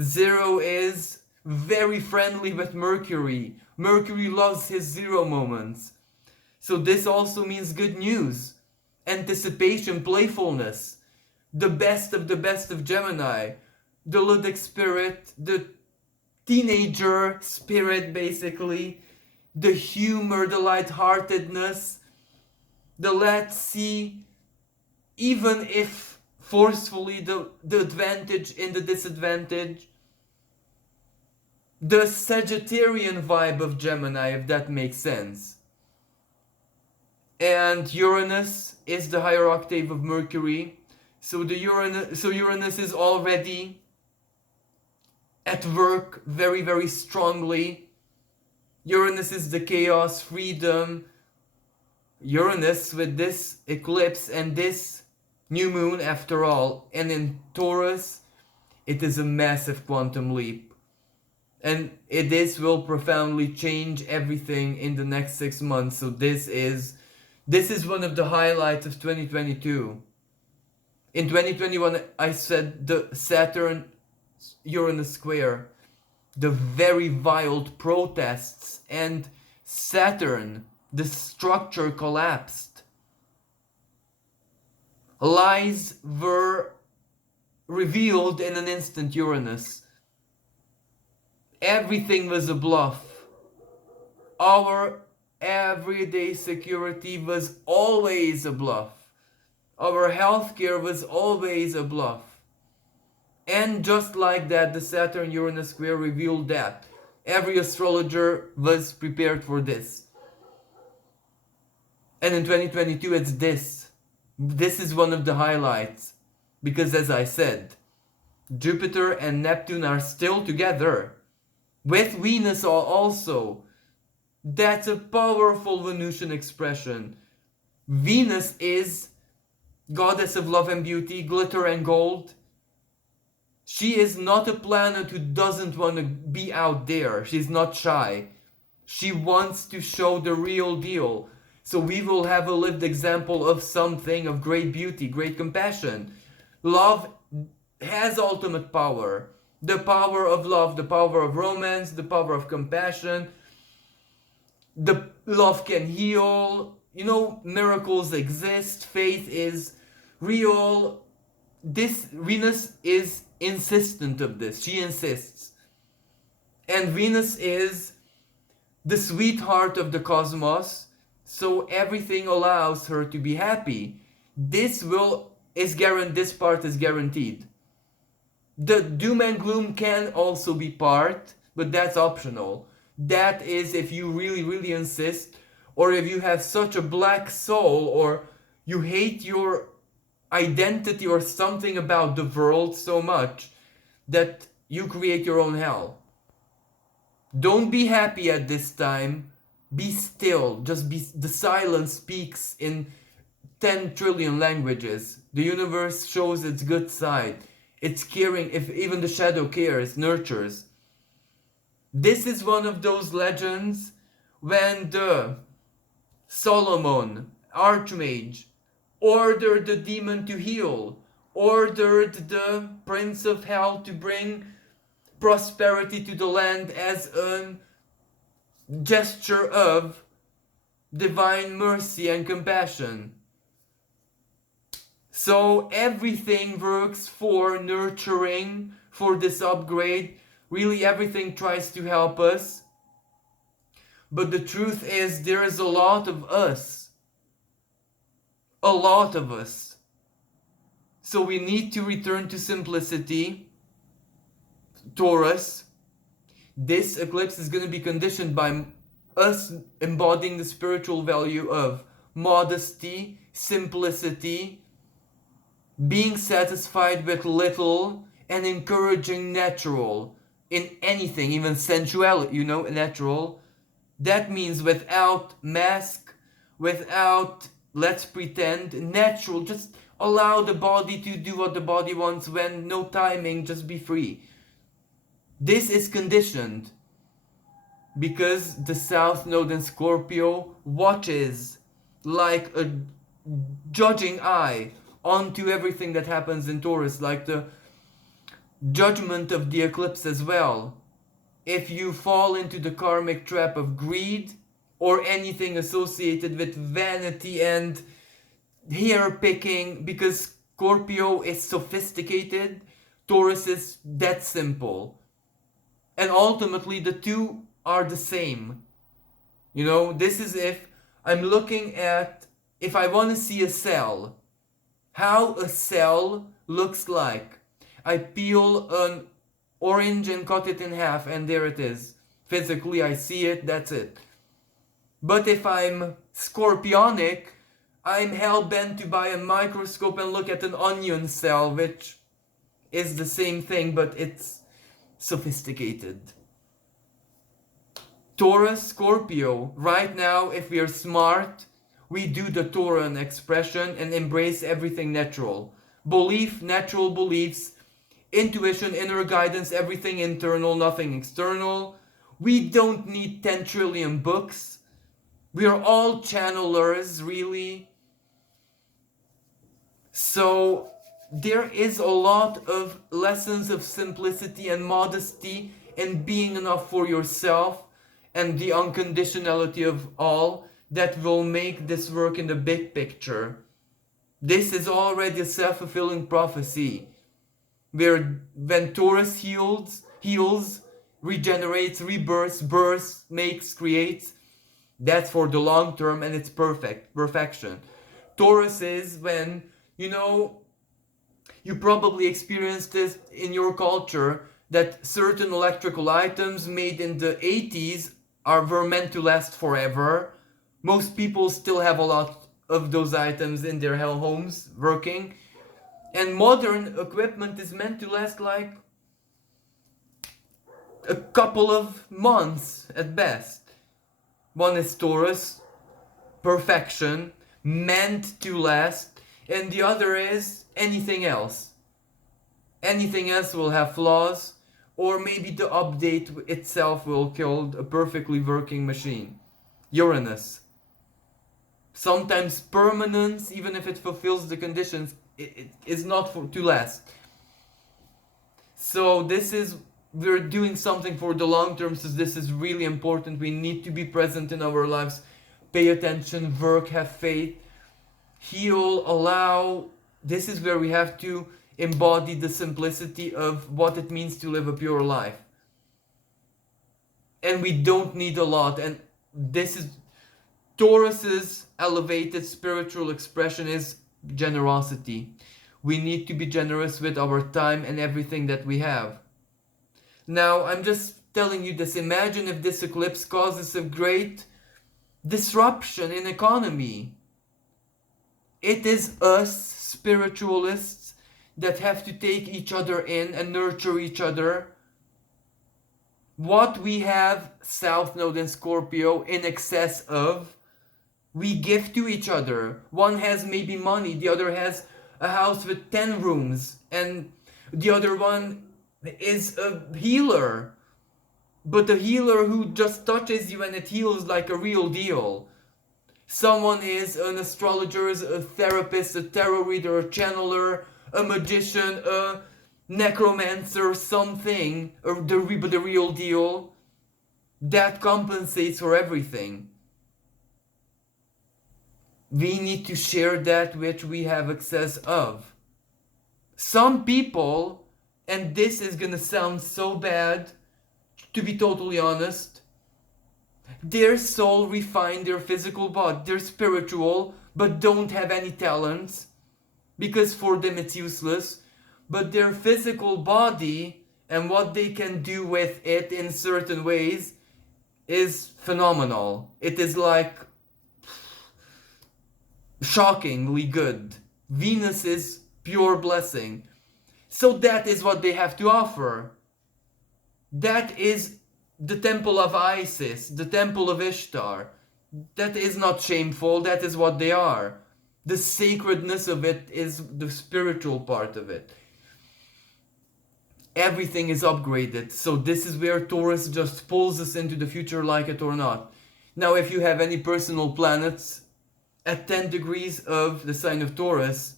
Zero is very friendly with Mercury. Mercury loves his zero moments. So this also means good news, anticipation, playfulness, the best of Gemini, the ludic spirit, the teenager spirit basically, the humor, the lightheartedness, the let's see, even if forcefully, the advantage in the disadvantage, the Sagittarian vibe of Gemini, if that makes sense. And Uranus is the higher octave of Mercury. So Uranus is already at work very, very strongly. Uranus is the chaos, freedom. Uranus with this eclipse and this new moon after all. And in Taurus, it is a massive quantum leap. And this will profoundly change everything in the next 6 months. So this is one of the highlights of 2022. In 2021, I said the Saturn Uranus square, the very violent protests, and Saturn, the structure collapsed. Lies were revealed in an instant, Uranus. Everything was a bluff. Our everyday security was always a bluff. Our healthcare was always a bluff. And just like that, the Saturn Uranus square revealed that. Every astrologer was prepared for this. And in 2022, it's this. This is one of the highlights. Because as I said, Jupiter and Neptune are still together. With Venus also. That's a powerful Venusian expression. Venus is goddess of love and beauty, glitter and gold. She is not a planet who doesn't want to be out there. She's not shy. She wants to show the real deal. So we will have a lived example of something of great beauty, great compassion. Love has ultimate power. The power of love, the power of romance, the power of compassion. The love can heal. You know, miracles exist. Faith is real. This Venus is insistent of this. She insists. And Venus is the sweetheart of the cosmos, so everything allows her to be happy. This part is guaranteed. The doom and gloom can also be part, but that's optional. That is if you really, really insist, or if you have such a black soul, or you hate your identity or something about the world so much that you create your own hell. Don't be happy at this time. Be still. Just be. The silence speaks in 10 trillion languages. The universe shows its good side. It's caring. If even the shadow cares, nurtures. This is one of those legends when the Solomon, Archmage, ordered the demon to heal, ordered the prince of hell to bring prosperity to the land as a gesture of divine mercy and compassion. So everything works for nurturing, for this upgrade. Really everything tries to help us. But the truth is there is a lot of us. A lot of us. So we need to return to simplicity. Taurus. This eclipse is going to be conditioned by us embodying the spiritual value of modesty, simplicity, being satisfied with little, and encouraging natural in anything, even sensuality, natural. That means without mask, without let's pretend, natural. Just allow the body to do what the body wants when no timing, just be free. This is conditioned because the South Node in Scorpio watches like a judging eye onto everything that happens in Taurus, like the judgment of the eclipse as well. If you fall into the karmic trap of greed or anything associated with vanity and hair picking, because Scorpio is sophisticated, Taurus is that simple. And ultimately, the two are the same. You know, this is if I'm looking at, if I want to see a cell, how a cell looks like. I peel an orange and cut it in half, and there it is. Physically, I see it, that's it. But if I'm scorpionic, I'm hell-bent to buy a microscope and look at an onion cell, which is the same thing, but it's sophisticated. Taurus, Scorpio, right now, if we are smart, we do the Tauran expression and embrace everything natural. Belief, natural beliefs, intuition, inner guidance, everything internal, nothing external. We don't need 10 trillion books. We are all channelers, really. So there is a lot of lessons of simplicity and modesty and being enough for yourself and the unconditionality of all that will make this work in the big picture. This is already a self-fulfilling prophecy, where when Taurus heals, regenerates, rebirths, births, makes, creates, that's for the long term and it's perfection. Taurus is when, you know, you probably experienced this in your culture, that certain electrical items made in the 80s were meant to last forever. Most people still have a lot of those items in their homes working. And modern equipment is meant to last like a couple of months at best. One is Taurus, perfection, meant to last. And the other is anything else. Anything else will have flaws, or maybe the update itself will kill a perfectly working machine. Uranus. Sometimes permanence, even if it fulfills the conditions, it is not to last. So we're doing something for the long term, so this is really important. We need to be present in our lives, pay attention, work, have faith, heal, allow. This is where we have to embody the simplicity of what it means to live a pure life. And we don't need a lot. And this is Taurus's elevated spiritual expression is generosity. We need to be generous with our time and everything that we have. Now, I'm just telling you this. Imagine if this eclipse causes a great disruption in economy. It is us, spiritualists, that have to take each other in and nurture each other. What we have, South Node and Scorpio, in excess of, we give to each other. One has maybe money, the other has a house with 10 rooms, and the other one is a healer. But a healer who just touches you and it heals like a real deal. Someone is an astrologer, a therapist, a tarot reader, a channeler, a magician, a necromancer, something, or the real deal. That compensates for everything. We need to share that which we have excess of. Some people, and this is gonna sound so bad, to be totally honest, their soul refined their physical body. They're spiritual, but don't have any talents, because for them it's useless. But their physical body and what they can do with it in certain ways is phenomenal. It is like shockingly good. Venus is pure blessing. So that is what they have to offer. That is the temple of Isis, the temple of Ishtar. That is not shameful, that is what they are. The sacredness of it is the spiritual part of it. Everything is upgraded. So this is where Taurus just pulls us into the future, like it or not. Now, if you have any personal planets at 10 degrees of the sign of Taurus,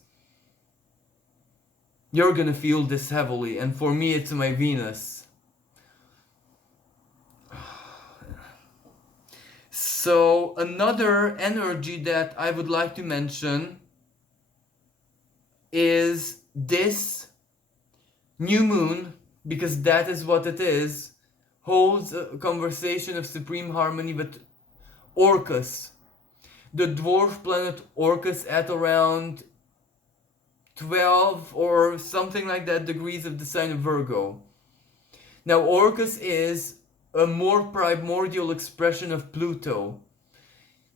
You're gonna feel this heavily, and for me it's my Venus. So another energy that I would like to mention is this new moon, because that is what it is, holds a conversation of supreme harmony with Orcus, the dwarf planet Orcus, at around 12 or something like that degrees of the sign of Virgo. Now Orcus is a more primordial expression of Pluto.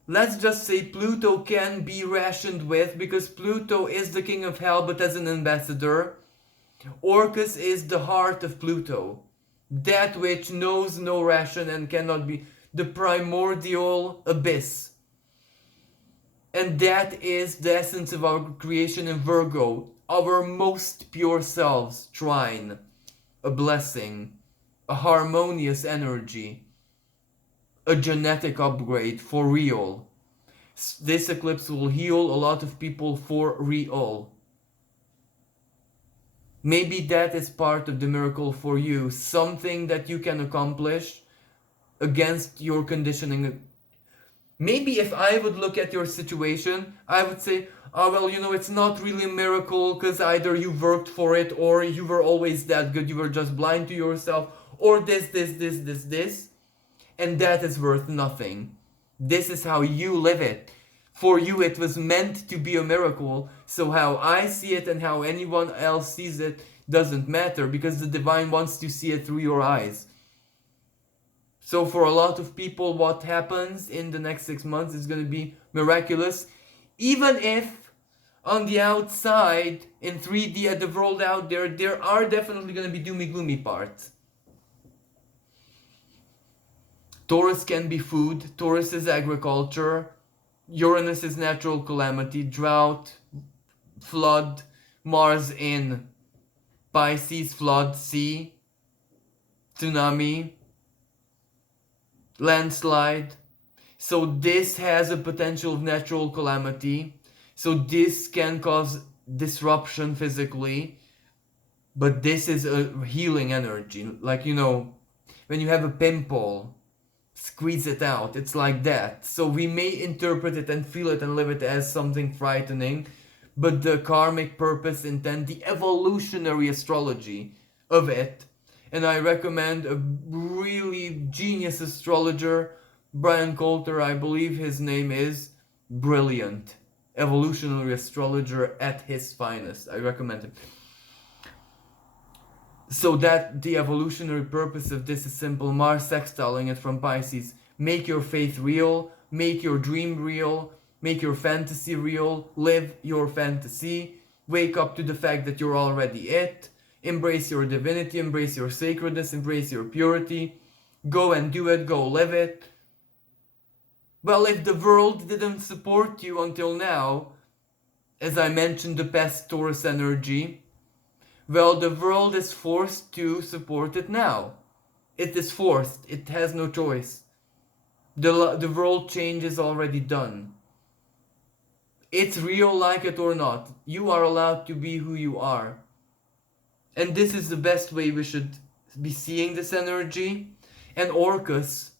Let's just say Pluto can be rationed with, because Pluto is the king of hell but as an ambassador. Orcus is the heart of Pluto, that which knows no ration and cannot be, the primordial abyss. And that is the essence of our creation in Virgo, our most pure selves, trine, a blessing, a harmonious energy, a genetic upgrade for real. This eclipse will heal a lot of people for real. Maybe that is part of the miracle for you, something that you can accomplish against your conditioning. Maybe if I would look at your situation, I would say, oh well, you know, it's not really a miracle because either you worked for it or you were always that good, you were just blind to yourself, or this, and that is worth nothing. This is how you live it. For you it was meant to be a miracle, so how I see it and how anyone else sees it doesn't matter, because the divine wants to see it through your eyes. So for a lot of people, what happens in the next 6 months is going to be miraculous, even if on the outside, in 3D at the world out there, there are definitely going to be doomy gloomy parts. Taurus can be food, Taurus is agriculture, Uranus is natural calamity, drought, flood, Mars in Pisces, flood, sea, tsunami, landslide. So this has a potential of natural calamity. So this can cause disruption physically, but this is a healing energy. Like, you know, when you have a pimple, squeeze it out. It's like that. So we may interpret it and feel it and live it as something frightening, but the karmic purpose, intent, the evolutionary astrology of it. And I recommend a really genius astrologer, Brian Coulter, I believe his name is, brilliant. Evolutionary astrologer at his finest. I recommend him. So that the evolutionary purpose of this is simple. Mars sextiling it from Pisces. Make your faith real, make your dream real, make your fantasy real, live your fantasy, wake up to the fact that you're already it, embrace your divinity, embrace your sacredness, embrace your purity, go and do it, go live it. Well, if the world didn't support you until now, as I mentioned the past Taurus energy, well, the world is forced to support it now. It is forced. It has no choice. The world change is already done. It's real, like it or not. You are allowed to be who you are. And this is the best way we should be seeing this energy. And Orcus,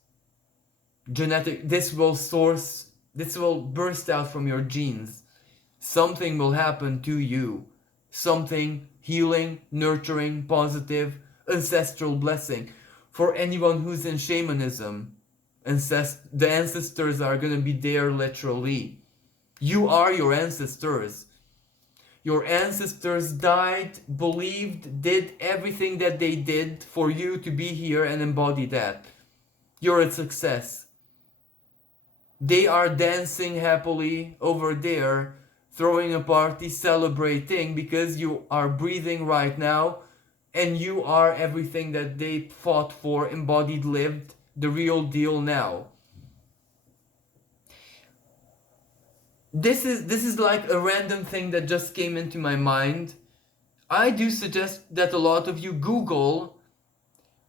genetic, this will burst out from your genes. Something will happen to you. Something healing, nurturing, positive, ancestral blessing. For anyone who's in shamanism, the ancestors are going to be there literally. You are your ancestors. Your ancestors died, believed, did everything that they did for you to be here and embody that. You're a success. They are dancing happily over there, throwing a party, celebrating, because you are breathing right now and you are everything that they fought for, embodied, lived, the real deal now. This is like a random thing that just came into my mind. I do suggest that a lot of you Google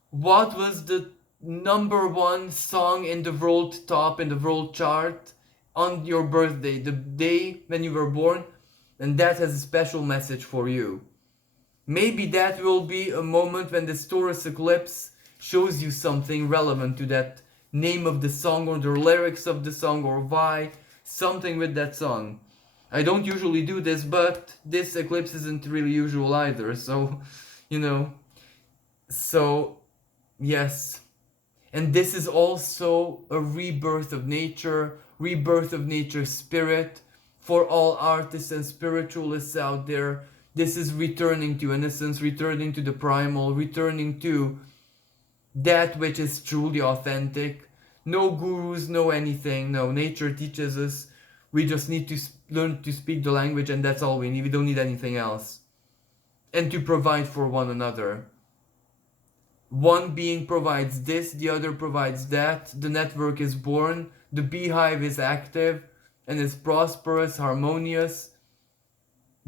what was the #1 song in the world top, in the world chart on your birthday, the day when you were born, and that has a special message for you. Maybe that will be a moment when this Taurus eclipse shows you something relevant to that name of the song or the lyrics of the song or why, something with that song. I don't usually do this, but this eclipse isn't really usual either, so, you know. So, yes. And this is also a rebirth of nature's spirit. For all artists and spiritualists out there, this is returning to innocence, returning to the primal, returning to that which is truly authentic. No gurus, no anything. No, nature teaches us. We just need to learn to speak the language, and that's all we need. We don't need anything else. And to provide for one another. One being provides this, the other provides that. The network is born, the beehive is active and is prosperous, harmonious.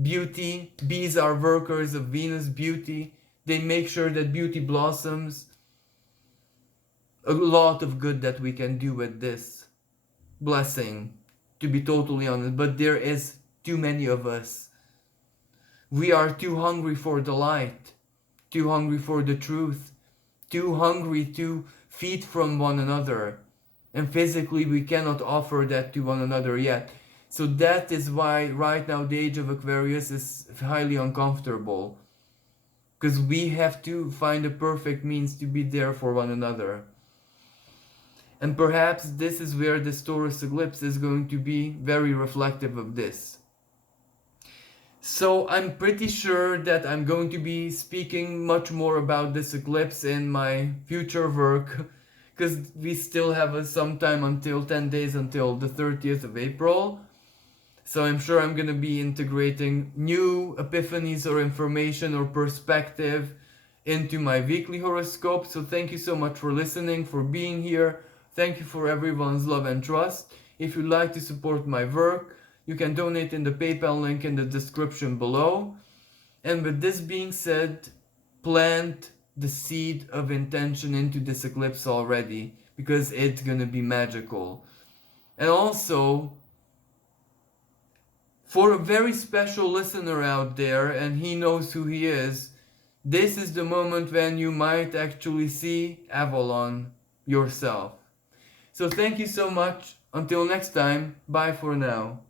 Beauty, bees are workers of Venus beauty. They make sure that beauty blossoms. A lot of good that we can do with this blessing, to be totally honest, but there is too many of us. We are too hungry for the light, too hungry for the truth, too hungry to feed from one another, and physically we cannot offer that to one another yet. So that is why right now the age of Aquarius is highly uncomfortable, because we have to find a perfect means to be there for one another. And perhaps this is where this Taurus eclipse is going to be very reflective of this. So I'm pretty sure that I'm going to be speaking much more about this eclipse in my future work, because we still have some time until 10 days until the 30th of April. So I'm sure I'm going to be integrating new epiphanies or information or perspective into my weekly horoscope. So thank you so much for listening, for being here. Thank you for everyone's love and trust. If you'd like to support my work, you can donate in the PayPal link in the description below. And with this being said, plant the seed of intention into this eclipse already, because it's gonna be magical. And also, for a very special listener out there, and he knows who he is, this is the moment when you might actually see Avalon yourself. So thank you so much. Until next time, bye for now.